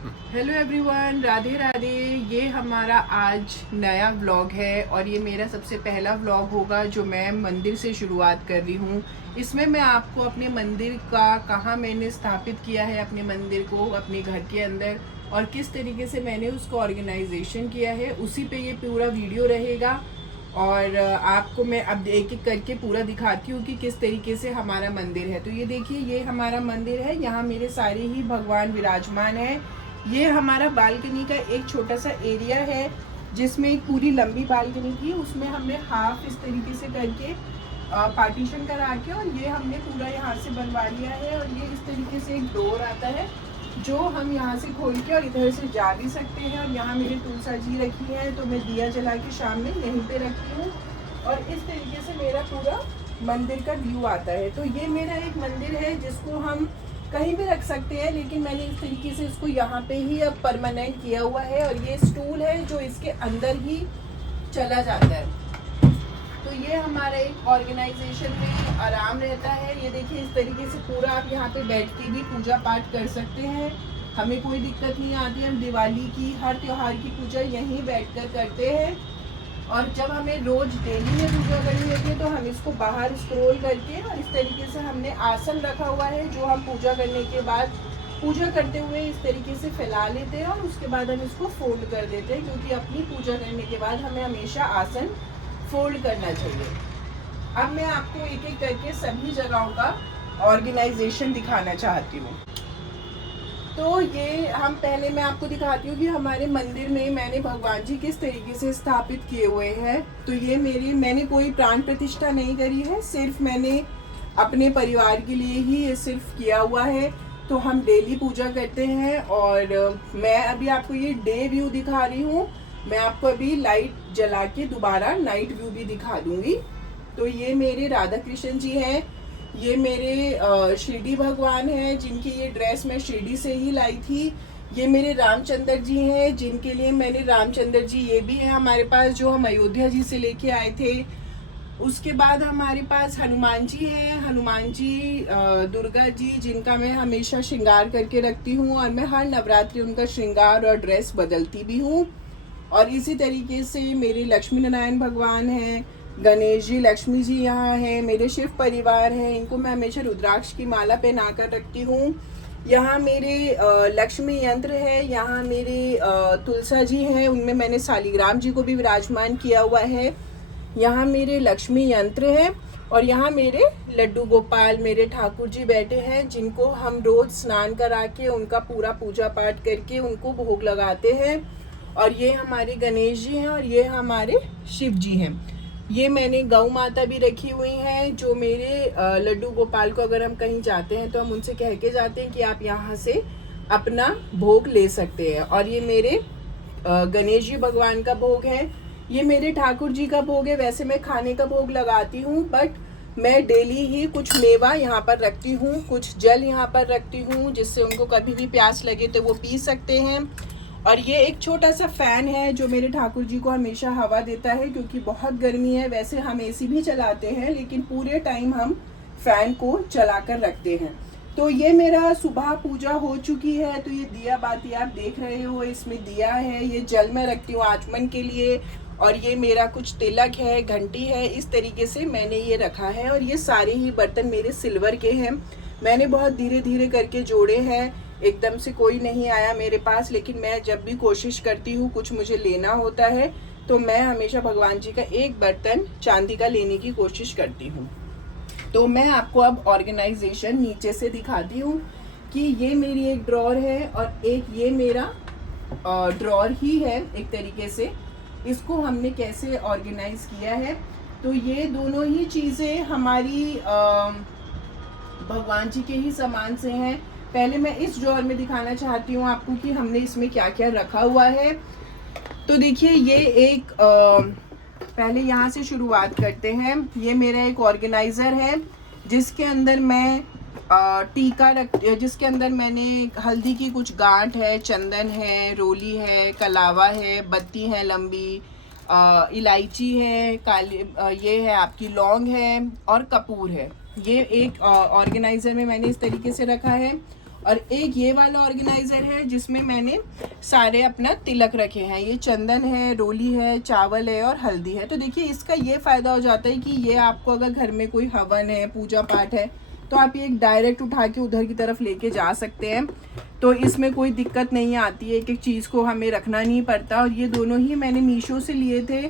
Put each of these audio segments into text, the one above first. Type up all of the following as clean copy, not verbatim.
Hello everyone, Radhe Radhe. ये हमारा आज नया व्लॉग है और ये मेरा सबसे पहला व्लॉग होगा जो मैं मंदिर से शुरुआत कर रही हूँ। इसमें मैं आपको अपने मंदिर का कहाँ मैंने स्थापित किया है, अपने मंदिर को अपने घर के अंदर, और किस तरीके से मैंने उसको ऑर्गेनाइजेशन किया है, उसी पे ये पूरा वीडियो रहेगा। और आपको मैं अब एक एक करके पूरा दिखाती हूँ कि किस तरीके से हमारा मंदिर है। तो ये देखिए, ये हमारा मंदिर है। यहाँ मेरे सारे ही भगवान विराजमान हैं। ये हमारा बालकनी का एक छोटा सा एरिया है जिसमें एक पूरी लंबी बालकनी थी, उसमें हमने हाफ इस तरीके से करके पार्टीशन करा के, और ये हमने पूरा यहाँ से बनवा लिया है। और ये इस तरीके से एक डोर आता है जो हम यहाँ से खोल के और इधर से जा भी सकते हैं। और यहाँ मेरी तुलसा जी रखी है, तो मैं दिया जला के शाम में यहीं पे रखती हूँ। और इस तरीके से मेरा पूरा मंदिर का व्यू आता है। तो ये मेरा एक मंदिर है जिसको हम कहीं भी रख सकते हैं, लेकिन मैंने इस तरीके से इसको यहाँ पे ही अब परमानेंट किया हुआ है। और ये स्टूल है जो इसके अंदर ही चला जाता है। तो ये हमारा एक ऑर्गेनाइजेशन में आराम रहता है। ये देखिए, इस तरीके से पूरा आप यहाँ पे बैठ के भी पूजा पाठ कर सकते हैं, हमें कोई दिक्कत नहीं आती। हम दिवाली की, हर त्योहार की पूजा यहीं बैठकर करते हैं। और जब हमें रोज डेली में पूजा करनी होती है तो हम इसको बाहर स्क्रॉल करके, और इस तरीके से हमने आसन रखा हुआ है जो हम पूजा करने के बाद पूजा करते हुए इस तरीके से फैला लेते हैं, और उसके बाद हम इसको फोल्ड कर देते हैं, क्योंकि अपनी पूजा करने के बाद हमें हमेशा आसन फोल्ड करना चाहिए। अब मैं आपको एक एक करके सभी जगहों का ऑर्गेनाइजेशन दिखाना चाहती हूँ। तो ये हम पहले मैं आपको दिखाती हूँ कि हमारे मंदिर में मैंने भगवान जी किस तरीके से स्थापित किए हुए हैं। तो ये मैंने कोई प्राण प्रतिष्ठा नहीं करी है, सिर्फ मैंने अपने परिवार के लिए ही ये सिर्फ किया हुआ है। तो हम डेली पूजा करते हैं। और मैं अभी आपको ये डे व्यू दिखा रही हूँ, मैं आपको अभी लाइट जला के दोबारा नाइट व्यू भी दिखा दूंगी। तो ये मेरे राधा कृष्ण जी हैं, ये मेरे शिरडी भगवान हैं जिनकी ये ड्रेस मैं शिरडी से ही लाई थी। ये मेरे रामचंद्र जी हैं जिनके लिए मैंने रामचंद्र जी ये भी है हमारे पास, जो हम अयोध्या जी से लेके आए थे। उसके बाद हमारे पास हनुमान जी हैं, हनुमान जी दुर्गा जी जिनका मैं हमेशा श्रृंगार करके रखती हूँ, और मैं हर नवरात्रि उनका श्रृंगार और ड्रेस बदलती भी हूँ। और इसी तरीके से मेरे लक्ष्मी नारायण भगवान हैं, गणेश जी, लक्ष्मी जी यहाँ हैं, मेरे शिव परिवार हैं, इनको मैं हमेशा रुद्राक्ष की माला पहना कर रखती हूँ। यहाँ मेरे लक्ष्मी यंत्र है, यहाँ मेरे तुलसा जी हैं, उनमें मैंने शालिग्राम जी को भी विराजमान किया हुआ है। यहाँ मेरे लक्ष्मी यंत्र हैं, और यहाँ मेरे लड्डू गोपाल, मेरे ठाकुर जी बैठे हैं, जिनको हम रोज स्नान करा के उनका पूरा पूजा पाठ करके उनको भोग लगाते हैं। और ये हमारे गणेश जी हैं, और ये हमारे शिव जी हैं। ये मैंने गौ माता भी रखी हुई हैं, जो मेरे लड्डू गोपाल को अगर हम कहीं जाते हैं तो हम उनसे कह के जाते हैं कि आप यहाँ से अपना भोग ले सकते हैं। और ये मेरे गणेश जी भगवान का भोग है, ये मेरे ठाकुर जी का भोग है। वैसे मैं खाने का भोग लगाती हूँ, बट मैं डेली ही कुछ मेवा यहाँ पर रखती हूँ, कुछ जल यहाँ पर रखती हूँ, जिससे उनको कभी भी प्यास लगे तो वो पी सकते हैं। और ये एक छोटा सा फैन है जो मेरे ठाकुर जी को हमेशा हवा देता है, क्योंकि बहुत गर्मी है। वैसे हम एसी भी चलाते हैं, लेकिन पूरे टाइम हम फैन को चला कर रखते हैं। तो ये मेरा सुबह पूजा हो चुकी है। तो ये दिया बाती आप देख रहे हो, इसमें दिया है, ये जल मैं रखती हूँ आचमन के लिए। और ये मेरा कुछ तिलक है, घंटी है, इस तरीके से मैंने ये रखा है। और ये सारे ही बर्तन मेरे सिल्वर के हैं, मैंने बहुत धीरे धीरे करके जोड़े हैं, एकदम से कोई नहीं आया मेरे पास। लेकिन मैं जब भी कोशिश करती हूँ, कुछ मुझे लेना होता है, तो मैं हमेशा भगवान जी का एक बर्तन चांदी का लेने की कोशिश करती हूँ। तो मैं आपको अब ऑर्गेनाइजेशन नीचे से दिखाती हूँ कि ये मेरी एक ड्रॉर है, और एक ये मेरा ड्रॉर ही है एक तरीके से। इसको हमने कैसे ऑर्गेनाइज किया है, तो ये दोनों ही चीज़ें हमारी भगवान जी के ही सामान से हैं। पहले मैं इस ड्रॉर में दिखाना चाहती हूँ आपको कि हमने इसमें क्या क्या रखा हुआ है। तो देखिए, ये एक पहले यहाँ से शुरुआत करते हैं। ये मेरा एक ऑर्गेनाइज़र है जिसके अंदर मैं टीका जिसके अंदर मैंने हल्दी की कुछ गांठ है, चंदन है, रोली है, कलावा है, बत्ती है लंबी, इलायची है, काली ये है आपकी लौंग है, और कपूर है। ये एक ऑर्गेनाइज़र में मैंने इस तरीके से रखा है। और एक ये वाला ऑर्गेनाइज़र है जिसमें मैंने सारे अपना तिलक रखे हैं। ये चंदन है, रोली है, चावल है और हल्दी है। तो देखिए इसका ये फ़ायदा हो जाता है कि ये आपको अगर घर में कोई हवन है, पूजा पाठ है, तो आप ये डायरेक्ट उठा के उधर की तरफ लेके जा सकते हैं। तो इसमें कोई दिक्कत नहीं आती है, एक एक चीज़ को हमें रखना नहीं पड़ता। और ये दोनों ही मैंने मीशो से लिए थे,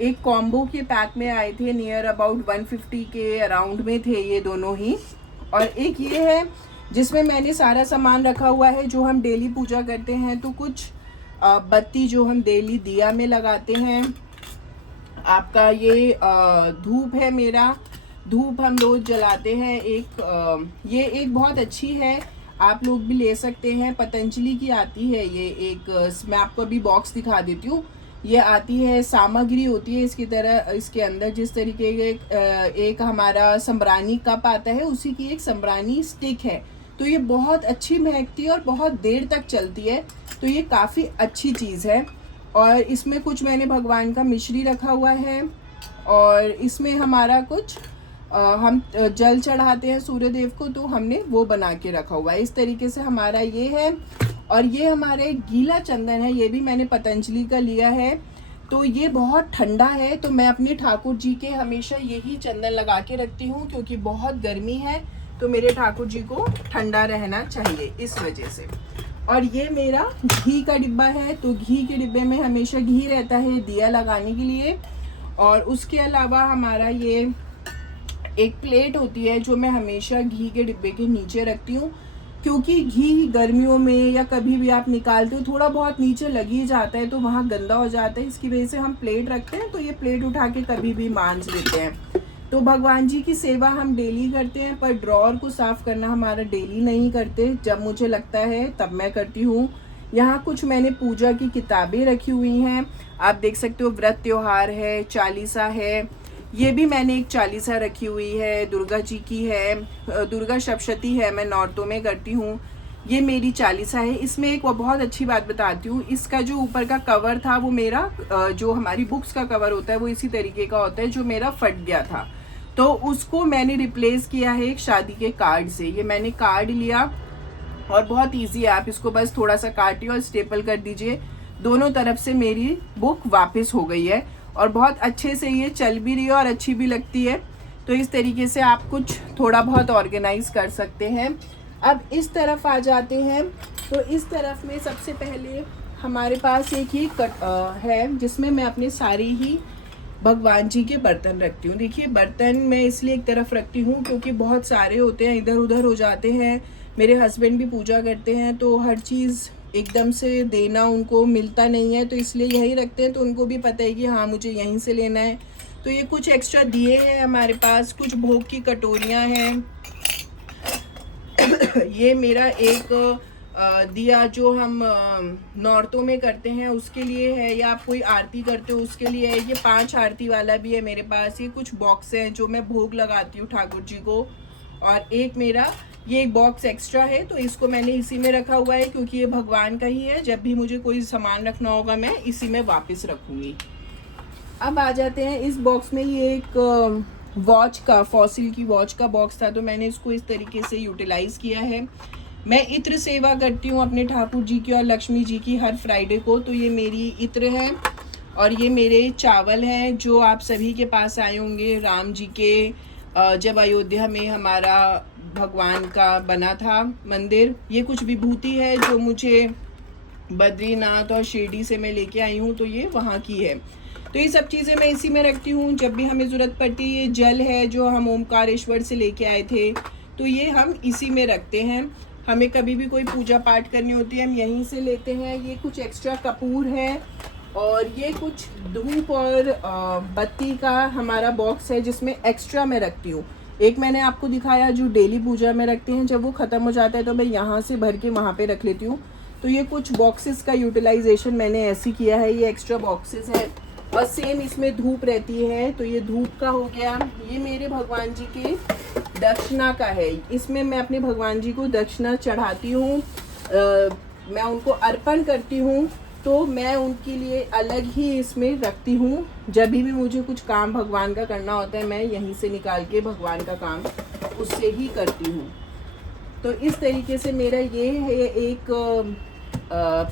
एक कॉम्बो के पैक में आए थे, नियर अबाउट 150 के अराउंड में थे ये दोनों ही। और एक ये है जिसमें मैंने सारा सामान रखा हुआ है जो हम डेली पूजा करते हैं। तो कुछ बत्ती जो हम डेली दिया में लगाते हैं, आपका ये धूप है, मेरा धूप हम रोज़ जलाते हैं। ये एक बहुत अच्छी है, आप लोग भी ले सकते हैं, पतंजलि की आती है ये एक। मैं आपको अभी बॉक्स दिखा देती हूँ। ये आती है, सामग्री होती है इसकी तरह, इसके अंदर जिस तरीके के एक हमारा संब्रानी कप आता है, उसी की एक संब्रानी स्टिक है। तो ये बहुत अच्छी महकती है और बहुत देर तक चलती है। तो ये काफ़ी अच्छी चीज़ है। और इसमें कुछ मैंने भगवान का मिश्री रखा हुआ है, और इसमें हमारा कुछ हम जल चढ़ाते हैं सूर्य देव को, तो हमने वो बना के रखा हुआ है। इस तरीके से हमारा ये है। और ये हमारे गीला चंदन है, ये भी मैंने पतंजलि का लिया है। तो ये बहुत ठंडा है, तो मैं अपने ठाकुर जी के हमेशा यही चंदन लगा के रखती हूँ, क्योंकि बहुत गर्मी है तो मेरे ठाकुर जी को ठंडा रहना चाहिए, इस वजह से। और ये मेरा घी का डिब्बा है, तो घी के डिब्बे में हमेशा घी रहता है दिया लगाने के लिए। और उसके अलावा हमारा ये एक प्लेट होती है जो मैं हमेशा घी के डिब्बे के नीचे रखती हूँ, क्योंकि घी गर्मियों में या कभी भी आप निकालते हो थोड़ा बहुत नीचे लग ही जाता है, तो वहाँ गंदा हो जाता है। इसकी वजह से हम प्लेट रखते हैं, तो ये प्लेट उठा के कभी भी मांज लेते हैं। तो भगवान जी की सेवा हम डेली करते हैं, पर ड्रॉर को साफ़ करना हमारा डेली नहीं करते, जब मुझे लगता है तब मैं करती हूँ। यहाँ कुछ मैंने पूजा की किताबें रखी हुई हैं, आप देख सकते हो। व्रत त्योहार है, चालीसा है, ये भी मैंने एक चालीसा रखी हुई है, दुर्गा जी की है, दुर्गा सप्तशती है, मैं नौरतों में करती हूँ। ये मेरी चालीसा है। इसमें एक बहुत अच्छी बात बताती हूँ, इसका जो ऊपर का कवर था वो मेरा जो हमारी बुक्स का कवर होता है वो इसी तरीके का होता है, जो मेरा फट गया था, तो उसको मैंने रिप्लेस किया है एक शादी के कार्ड से। ये मैंने कार्ड लिया और बहुत इजी है, आप इसको बस थोड़ा सा काटिए और स्टेपल कर दीजिए, दोनों तरफ से मेरी बुक वापस हो गई है। और बहुत अच्छे से ये चल भी रही है और अच्छी भी लगती है। तो इस तरीके से आप कुछ थोड़ा बहुत ऑर्गेनाइज कर सकते हैं। अब इस तरफ आ जाते हैं, तो इस तरफ में सबसे पहले हमारे पास एक ही है जिसमें मैं अपने सारी ही भगवान जी के बर्तन रखती हूँ। देखिए बर्तन मैं इसलिए एक तरफ रखती हूँ क्योंकि बहुत सारे होते हैं, इधर उधर हो जाते हैं। मेरे हस्बैंड भी पूजा करते हैं, तो हर चीज़ एकदम से देना उनको मिलता नहीं है, तो इसलिए यहीं रखते हैं। तो उनको भी पता है कि हाँ मुझे यहीं से लेना है। तो ये कुछ एक्स्ट्रा दिए हैं हमारे पास, कुछ भोग की कटोरियाँ हैं। ये मेरा एक दिया जो हम नौरतों में करते हैं उसके लिए है, या आप कोई आरती करते हो उसके लिए है। ये 5 आरती वाला भी है मेरे पास। ये कुछ बॉक्स हैं जो मैं भोग लगाती हूँ ठाकुर जी को। और एक मेरा ये एक बॉक्स एक्स्ट्रा है, तो इसको मैंने इसी में रखा हुआ है क्योंकि ये भगवान का ही है। जब भी मुझे कोई सामान रखना होगा मैं इसी में वापस रखूँगी। अब आ जाते हैं इस बॉक्स में। ये एक वॉच का, फॉसिल की वॉच का बॉक्स था, तो मैंने इसको इस तरीके से यूटिलाइज़ किया है। मैं इत्र सेवा करती हूँ अपने ठाकुर जी की और लक्ष्मी जी की हर फ्राइडे को, तो ये मेरी इत्र है। और ये मेरे चावल हैं जो आप सभी के पास आए होंगे राम जी के जब अयोध्या में हमारा भगवान का बना था मंदिर। ये कुछ विभूति है जो मुझे बद्रीनाथ और शिरडी से मैं लेके आई हूँ, तो ये वहाँ की है। तो ये सब चीज़ें मैं इसी में रखती हूँ जब भी हमें ज़रूरत पड़ती है। ये जल है जो हम ओमकारेश्वर से लेके आए थे, तो ये हम इसी में रखते हैं। हमें कभी भी कोई पूजा पाठ करनी होती है हम यहीं से लेते हैं। ये कुछ एक्स्ट्रा कपूर है, और ये कुछ धूप और बत्ती का हमारा बॉक्स है जिसमें एक्स्ट्रा मैं रखती हूँ। एक मैंने आपको दिखाया जो डेली पूजा में रखते हैं, जब वो ख़त्म हो जाता है तो मैं यहाँ से भर के वहाँ पे रख लेती हूँ। तो ये कुछ बॉक्सेस का यूटिलाइजेशन मैंने ऐसे किया है, ये एक्स्ट्रा बॉक्सेस हैं। और सेम इसमें धूप रहती है, तो ये धूप का हो गया। ये मेरे भगवान जी के दक्षिणा का है, इसमें मैं अपने भगवान जी को दक्षिणा चढ़ाती हूँ, मैं उनको अर्पण करती हूँ। तो मैं उनके लिए अलग ही इसमें रखती हूँ। जब भी मुझे कुछ काम भगवान का करना होता है मैं यहीं से निकाल के भगवान का काम उससे ही करती हूँ। तो इस तरीके से मेरा ये है एक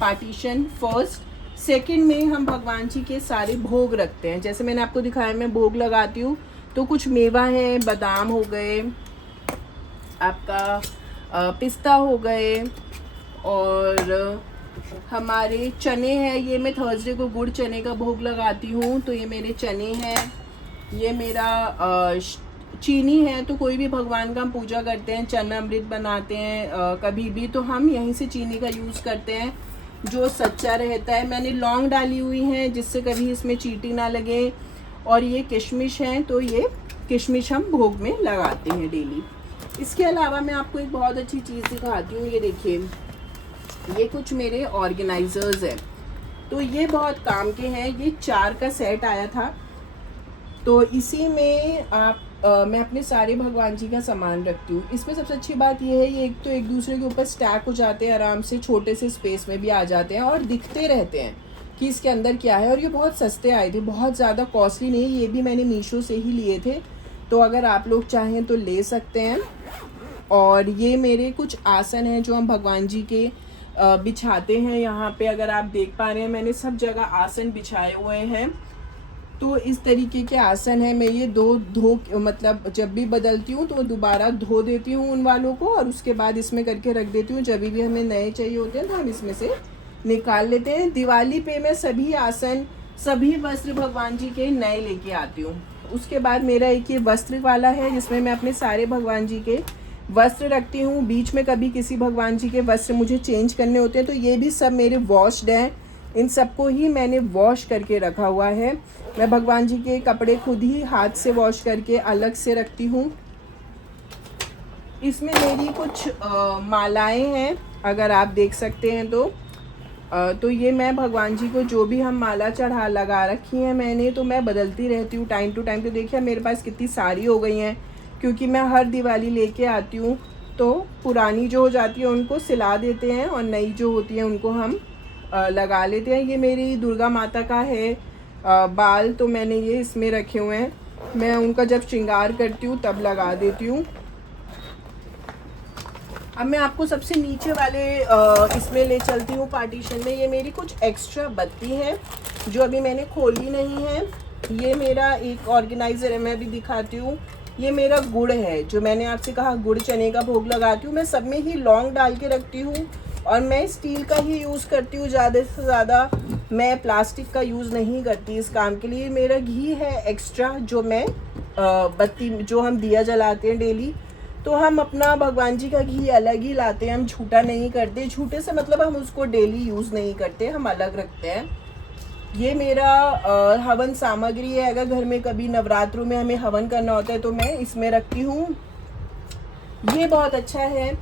पार्टीशन। फर्स्ट सेकंड में हम भगवान जी के सारे भोग रखते हैं। जैसे मैंने आपको दिखाया, मैं भोग लगाती हूँ तो कुछ मेवा है, बादाम हो गए, आपका पिस्ता हो गए, और हमारे चने हैं। ये मैं थर्सडे को गुड़ चने का भोग लगाती हूँ, तो ये मेरे चने हैं। ये मेरा चीनी है, तो कोई भी भगवान का हम पूजा करते हैं, चना अमृत बनाते हैं कभी भी, तो हम यहीं से चीनी का यूज़ करते हैं जो सच्चा रहता है। मैंने लौंग डाली हुई हैं जिससे कभी इसमें चींटी ना लगे, और ये किशमिश हैं, तो ये किशमिश हम भोग में लगाते हैं डेली। इसके अलावा मैं आपको एक बहुत अच्छी चीज़ दिखाती हूँ। ये देखिए, ये कुछ मेरे ऑर्गेनाइजर्स हैं, तो ये बहुत काम के हैं। ये 4 का सेट आया था, तो इसी में मैं अपने सारे भगवान जी का सामान रखती हूँ। इसमें सबसे अच्छी बात ये है, ये एक तो एक दूसरे के ऊपर स्टैक हो जाते हैं आराम से, छोटे से स्पेस में भी आ जाते हैं और दिखते रहते हैं कि इसके अंदर क्या है। और ये बहुत सस्ते आए थे, बहुत ज़्यादा कॉस्टली नहीं, ये भी मैंने मीशो से ही लिए थे, तो अगर आप लोग चाहें तो ले सकते हैं। और ये मेरे कुछ आसन हैं जो हम भगवान जी के बिछाते हैं। यहाँ पे अगर आप देख पा रहे हैं, मैंने सब जगह आसन बिछाए हुए हैं। तो इस तरीके के आसन है। मैं ये मतलब जब भी बदलती हूँ तो दोबारा धो देती हूँ उन वालों को, और उसके बाद इसमें करके रख देती हूँ। जब भी हमें नए चाहिए होते हैं तो हम इसमें से निकाल लेते हैं। दिवाली पे मैं सभी आसन, सभी वस्त्र भगवान जी के नए लेके आती हूँ। उसके बाद मेरा एक ये वस्त्र वाला है जिसमें मैं अपने सारे भगवान जी के वस्त्र रखती हूँ। बीच में कभी किसी भगवान जी के वस्त्र मुझे चेंज करने होते हैं तो ये भी सब मेरे वॉश्ड हैं। इन सबको ही मैंने वॉश करके रखा हुआ है। मैं भगवान जी के कपड़े खुद ही हाथ से वॉश करके अलग से रखती हूँ। इसमें मेरी कुछ मालाएं हैं, अगर आप देख सकते हैं तो ये मैं भगवान जी को जो भी हम माला चढ़ा लगा रखी है मैंने, तो मैं बदलती रहती हूँ टाइम टू टाइम। तो देखिए मेरे पास कितनी सारी हो गई हैं, क्योंकि मैं हर दिवाली लेके आती हूँ, तो पुरानी जो हो जाती है उनको सिला देते हैं और नई जो होती है उनको हम लगा लेते हैं। ये मेरी दुर्गा माता का है बाल, तो मैंने ये इसमें रखे हुए हैं। मैं उनका जब श्रृंगार करती हूँ तब लगा देती हूँ। अब मैं आपको सबसे नीचे वाले इसमें ले चलती हूँ पार्टीशन में। ये मेरी कुछ एक्स्ट्रा बत्ती है जो अभी मैंने खोली नहीं है। ये मेरा एक ऑर्गेनाइज़र है, मैं भी दिखाती हूँ। ये मेरा गुड़ है, जो मैंने आपसे कहा गुड़ चने का भोग लगाती हूँ। मैं सब में ही लौंग डाल के रखती हूँ, और मैं स्टील का ही यूज़ करती हूँ ज़्यादा से ज़्यादा। मैं प्लास्टिक का यूज़ नहीं करती इस काम के लिए। मेरा घी है एक्स्ट्रा, जो मैं बत्ती जो हम दिया जलाते हैं डेली, तो हम अपना भगवान जी का घी अलग ही लाते हैं, हम झूठा नहीं करते। झूठे से मतलब हम उसको डेली यूज़ नहीं करते, हम अलग रखते हैं। ये मेरा हवन सामग्री है। अगर घर में कभी नवरात्रों में हमें हवन करना होता है तो मैं इसमें रखती हूँ। ये बहुत अच्छा है,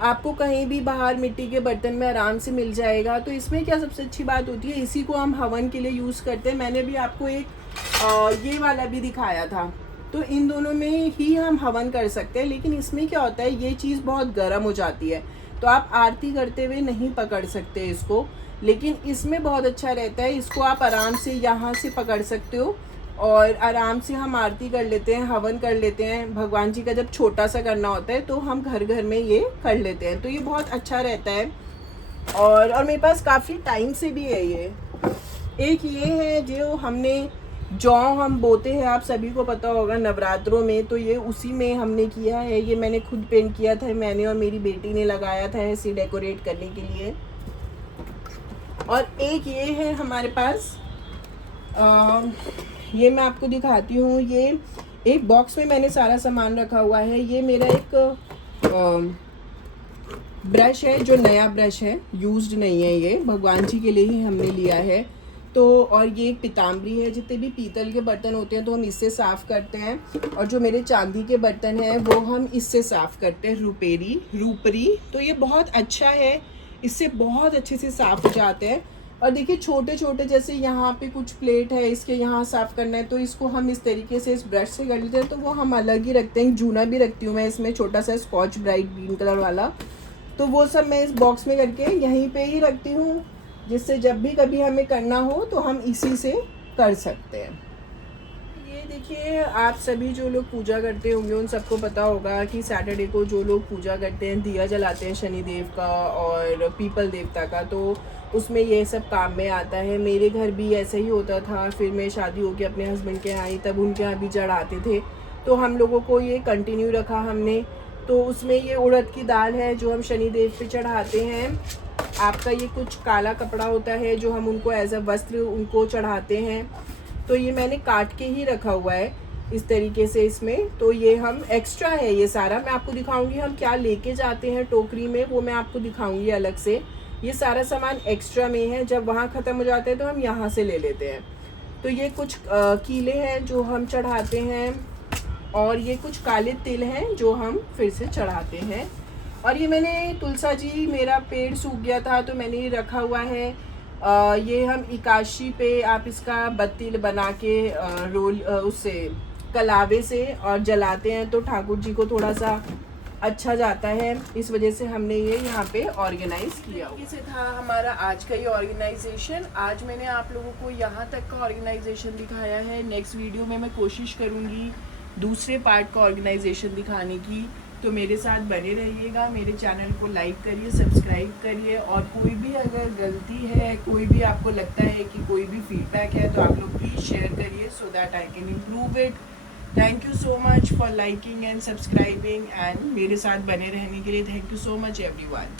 आपको कहीं भी बाहर मिट्टी के बर्तन में आराम से मिल जाएगा। तो इसमें क्या सबसे अच्छी बात होती है, इसी को हम हवन के लिए यूज़ करते हैं। मैंने भी आपको एक ये वाला भी दिखाया था, तो इन दोनों में ही हम हवन कर सकते हैं। लेकिन इसमें क्या होता है, ये चीज़ बहुत गर्म हो जाती है, तो आप आरती करते हुए नहीं पकड़ सकते इसको। लेकिन इसमें बहुत अच्छा रहता है, इसको आप आराम से यहाँ से पकड़ सकते हो और आराम से हम आरती कर लेते हैं, हवन कर लेते हैं। भगवान जी का जब छोटा सा करना होता है तो हम घर घर में ये कर लेते हैं, तो ये बहुत अच्छा रहता है। और मेरे पास काफ़ी टाइम से भी है ये। एक ये है जो हमने जौ हम बोते हैं, आप सभी को पता होगा नवरात्रों में, तो ये उसी में हमने किया है। ये मैंने खुद पेंट किया था, मैंने और मेरी बेटी ने लगाया था ऐसे डेकोरेट करने के लिए। और एक ये है हमारे पास, ये मैं आपको दिखाती हूँ। ये एक बॉक्स में मैंने सारा सामान रखा हुआ है। ये मेरा एक ब्रश है, जो नया ब्रश है, यूज्ड नहीं है, ये भगवान जी के लिए ही हमने लिया है। तो और ये एक पीताम्बरी है। जितने भी पीतल के बर्तन होते हैं तो हम इससे साफ़ करते हैं, और जो मेरे चांदी के बर्तन हैं वो हम इससे साफ़ करते हैं, रूपरी। तो ये बहुत अच्छा है, इससे बहुत अच्छे से साफ़ हो जाते हैं। और देखिए छोटे छोटे, जैसे यहाँ पे कुछ प्लेट है, इसके यहाँ साफ़ करना है, तो इसको हम इस तरीके से इस ब्रश से कर लेते हैं, तो वो हम अलग ही रखते हैं। जूना भी रखती हूँ मैं इसमें, छोटा सा स्कॉच ब्राइट ग्रीन कलर वाला, तो वो सब मैं इस बॉक्स में करके यहीं पे ही रखती हूँ, जिससे जब भी कभी हमें करना हो तो हम इसी से कर सकते हैं। ये देखिए, आप सभी जो लोग पूजा करते होंगे उन सबको पता होगा कि सैटरडे को जो लोग पूजा करते हैं, दिया जलाते हैं शनि देव का और पीपल देवता का, तो उसमें ये सब काम में आता है। मेरे घर भी ऐसा ही होता था। फिर मैं शादी होकर अपने हस्बैंड के यहाँ आई, तब उनके यहाँ भी चढ़ाते थे, तो हम लोगों को ये कंटिन्यू रखा हमने। तो उसमें ये उड़द की दाल है जो हम शनि देव पे चढ़ाते हैं। आपका ये कुछ काला कपड़ा होता है जो हम उनको एज अ वस्त्र उनको चढ़ाते हैं। तो ये मैंने काट के ही रखा हुआ है इस तरीके से इसमें। तो ये हम एक्स्ट्रा है, ये सारा मैं आपको दिखाऊंगी हम क्या लेके जाते हैं टोकरी में, वो मैं आपको दिखाऊंगी अलग से। ये सारा सामान एक्स्ट्रा में है, जब वहाँ ख़त्म हो जाते हैं तो हम यहाँ से ले लेते हैं। तो ये कुछ कीले हैं जो हम चढ़ाते हैं, और ये कुछ काले तिल हैं जो हम फिर से चढ़ाते हैं। और ये मैंने तुलसा जी, मेरा पेड़ सूख गया था तो मैंने ये रखा हुआ है। ये हम एकादशी पे आप इसका बत्ती बना के रोल उससे कलावे से और जलाते हैं तो ठाकुर जी को थोड़ा सा अच्छा जाता है। इस वजह से हमने ये यहाँ पे ऑर्गेनाइज किया। इसे था हमारा आज का ये ऑर्गेनाइजेशन। आज मैंने आप लोगों को यहाँ तक का ऑर्गेनाइजेशन दिखाया है। नेक्स्ट वीडियो में मैं कोशिश करूँगी दूसरे पार्ट का ऑर्गेनाइजेशन दिखाने की। तो मेरे साथ बने रहिएगा, मेरे चैनल को लाइक करिए, सब्सक्राइब करिए, और कोई भी अगर गलती है, कोई भी आपको लगता है कि कोई भी फीडबैक है, तो आप लोग प्लीज़ शेयर करिए so that I can improve it. Thank you so much for liking and subscribing, and मेरे साथ बने रहने के लिए thank you so much everyone.